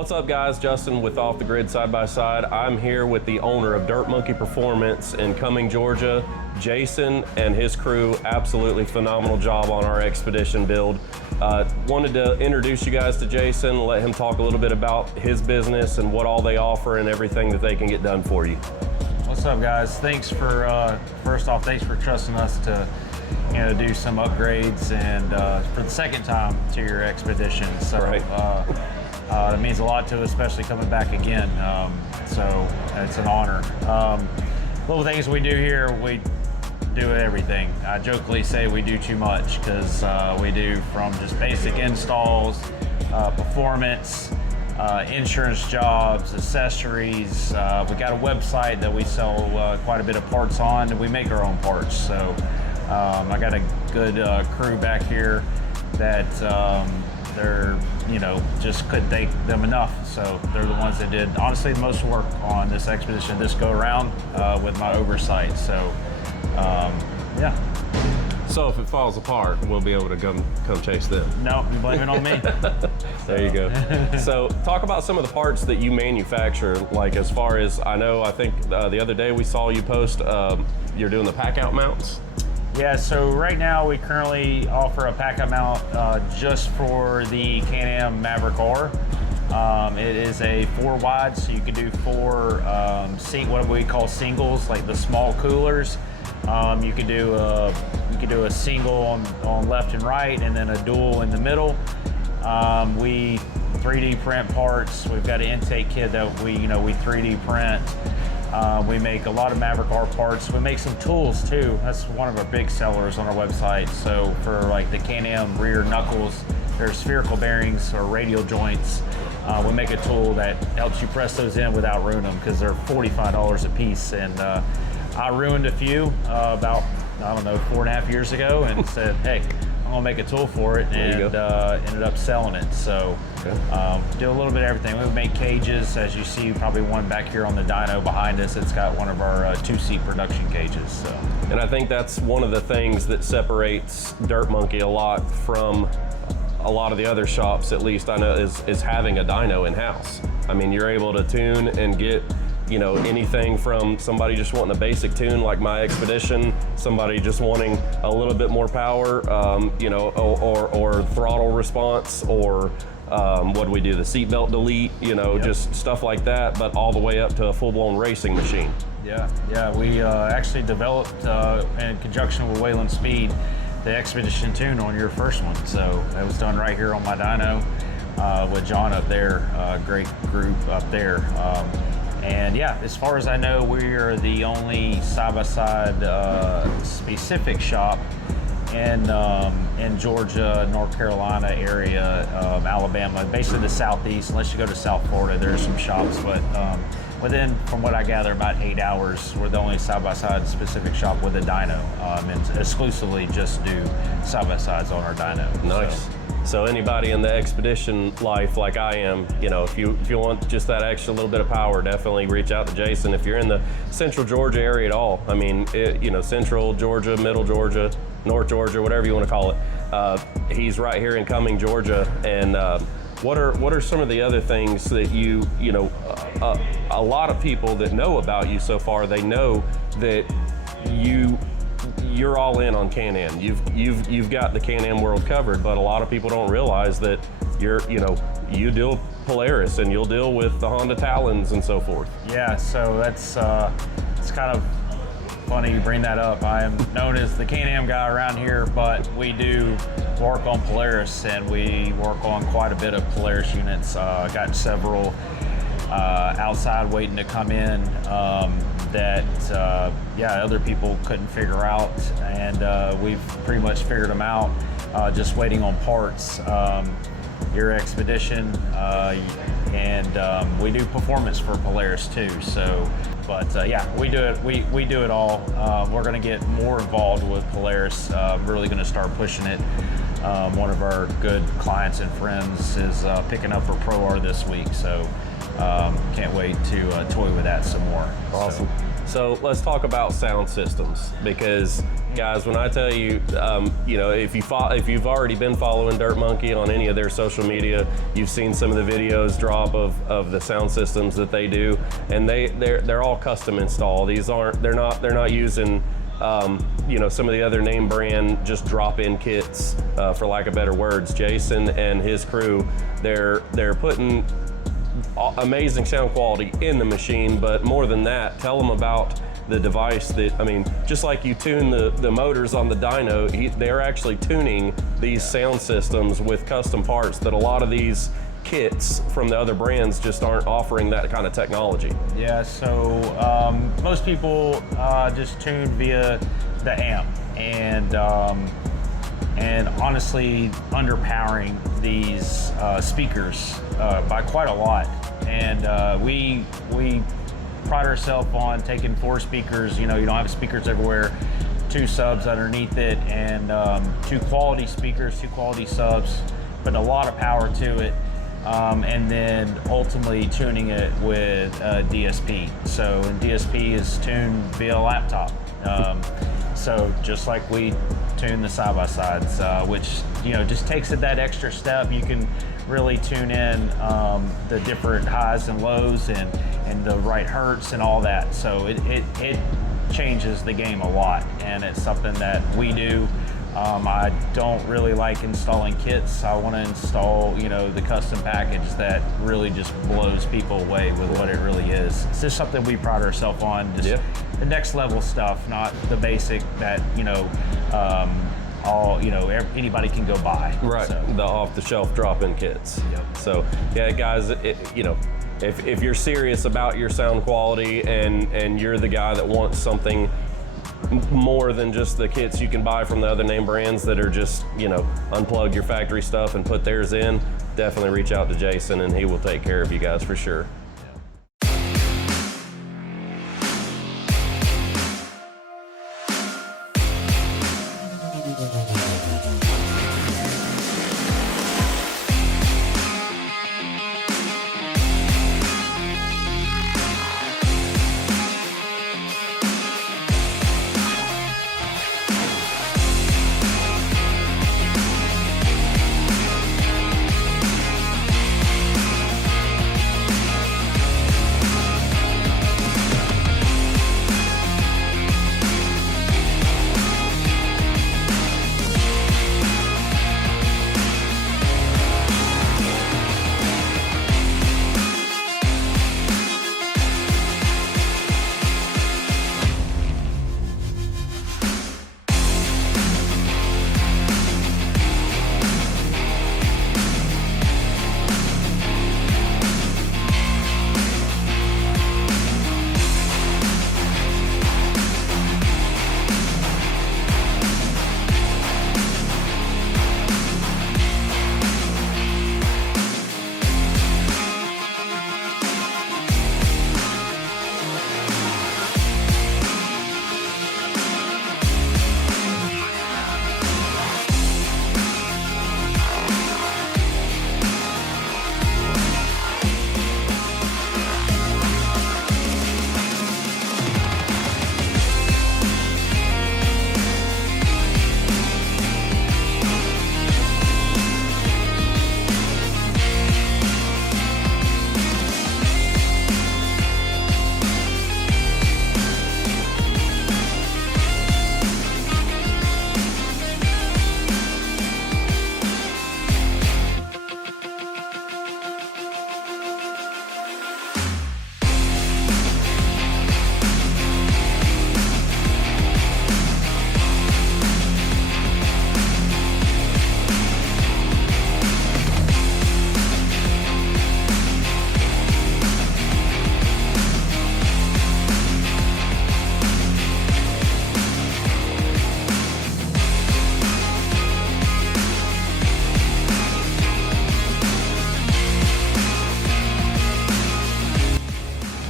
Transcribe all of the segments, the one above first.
What's up guys, Justin with Off the Grid Side by Side. I'm here with the owner of Dirt Monkey Performance in Cumming, Georgia. Jason and his crew, absolutely phenomenal job on our Xpedition build. Wanted to introduce you guys to Jason, let him talk a little bit about his business and what all they offer and everything that they can get done for you. What's up guys? Thanks for, first off, thanks for trusting us to do some upgrades and for the second time to your Xpedition. So right. It means a lot to us, especially coming back again. So it's an honor. Little things we do here, we do everything. I jokingly say we do too much because we do from just basic installs, performance, insurance jobs, accessories. We got a website that we sell quite a bit of parts on, and we make our own parts. So I got a good crew back here that they're, just couldn't thank them enough. So they're the ones that did, honestly, the most work on this Xpedition this go around with my oversight. So, yeah. So if it falls apart, we'll be able to come chase them. No, you blame it on me. There you go. So talk about some of the parts that you manufacture, like as far as I think the other day we saw you post, you're doing the pack out mounts. Yeah, so right now we currently offer a pack-out mount just for the Can-Am Maverick R. It is a 4 wide, so you can do 4 what we call singles, like the small coolers. You could do a single on left and right, and then a dual in the middle. We 3D print parts. We've got an intake kit that we 3D print. We make a lot of Maverick R parts. We make some tools too. That's one of our big sellers on our website. So for like the Can-Am rear knuckles, there's spherical bearings or radial joints. We make a tool that helps you press those in without ruining them because they're $45 a piece. And I ruined a few about, 4.5 years ago and said, hey, I'm gonna make a tool for it, and ended up selling it. So do a little bit of everything. We make cages, as you see, probably one back here on the dyno behind us. It's got one of our 2-seat production cages. So. And I think that's one of the things that separates Dirt Monkey a lot from a lot of the other shops, at least I know, is having a dyno in-house. I mean, you're able to tune and get anything from somebody just wanting a basic tune like my Xpedition, somebody just wanting a little bit more power, or throttle response, or what do we do, the seatbelt delete, just stuff like that, but all the way up to a full-blown racing machine. Yeah, we actually developed in conjunction with Wayland Speed the Xpedition tune on your first one. So that was done right here on my dyno with John up there, great group up there. And yeah, as far as I know, we are the only side-by-side specific shop in Georgia, North Carolina area, Alabama, basically the Southeast. Unless you go to South Florida, there's some shops, but within, from what I gather, about 8 hours, we're the only side-by-side specific shop with a dyno, and exclusively just do side-by-sides on our dyno. Nice. So anybody in the Xpedition life like I am, if you want just that extra little bit of power, definitely reach out to Jason. If you're in the central Georgia area at all, I mean, central Georgia, middle Georgia, North Georgia, whatever you want to call it. He's right here in Cumming, Georgia. And what are some of the other things that a lot of people that know about you so far, they know that you're all in on Can-Am. You've got the Can-Am world covered, but a lot of people don't realize that you deal with Polaris and you'll deal with the Honda Talons and so forth. Yeah, so that's it's kind of funny you bring that up. I am known as the Can-Am guy around here, but we do work on Polaris, and we work on quite a bit of Polaris units. Got several outside waiting to come in that other people couldn't figure out, and we've pretty much figured them out, just waiting on parts. Your Xpedition, and we do performance for Polaris too. So, but yeah, we do it. We do it all. We're going to get more involved with Polaris. Really going to start pushing it. One of our good clients and friends is picking up her Pro R this week, so can't wait to toy with that some more. Awesome. So let's talk about sound systems, because Guys, when I tell you, you know, if you've already been following Dirt Monkey on any of their social media, you've seen some of the videos drop of the sound systems that they do, and they're all custom install. They're not using you know, some of the other name brand just drop-in kits, for lack of better words. Jason and his crew, they're putting amazing sound quality in the machine, but more than that, tell them about the device that, I mean, just like you tune the motors on the dyno, they're actually tuning these sound systems with custom parts that a lot of these kits from the other brands just aren't offering that kind of technology. Yeah, so most people just tune via the amp, and honestly underpowering these speakers by quite a lot. And we pride ourselves on taking 4 speakers. You know, you don't have speakers everywhere, 2 subs underneath it, and 2 quality speakers, 2 quality subs, but a lot of power to it. And then ultimately tuning it with DSP. So, and DSP is tuned via laptop. So just like we tune the side-by-sides, which, you know, just takes it that extra step. You can really tune in the different highs and lows and the right hertz and all that. So it changes the game a lot, and it's something that we do. I don't really like installing kits. I want to install, you know, the custom package that really just blows people away with what it really is. It's just something we pride ourselves on, just the next level stuff, not the basic that, you know, all, you know, anybody can go buy. Right, so. The off-the-shelf drop-in kits. Yep. So, yeah, guys, you know, if you're serious about your sound quality and you're the guy that wants something more than just the kits you can buy from the other name brands that are just, you know, unplug your factory stuff and put theirs in, definitely reach out to Jason and he will take care of you guys for sure.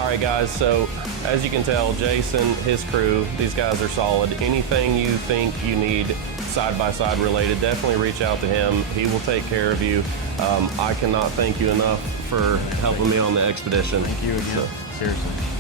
All right, guys, so as you can tell, Jason, his crew, these guys are solid. Anything you think you need side-by-side related, definitely reach out to him. He will take care of you. I cannot thank you enough for helping me on the Xpedition. Thank you again. Seriously.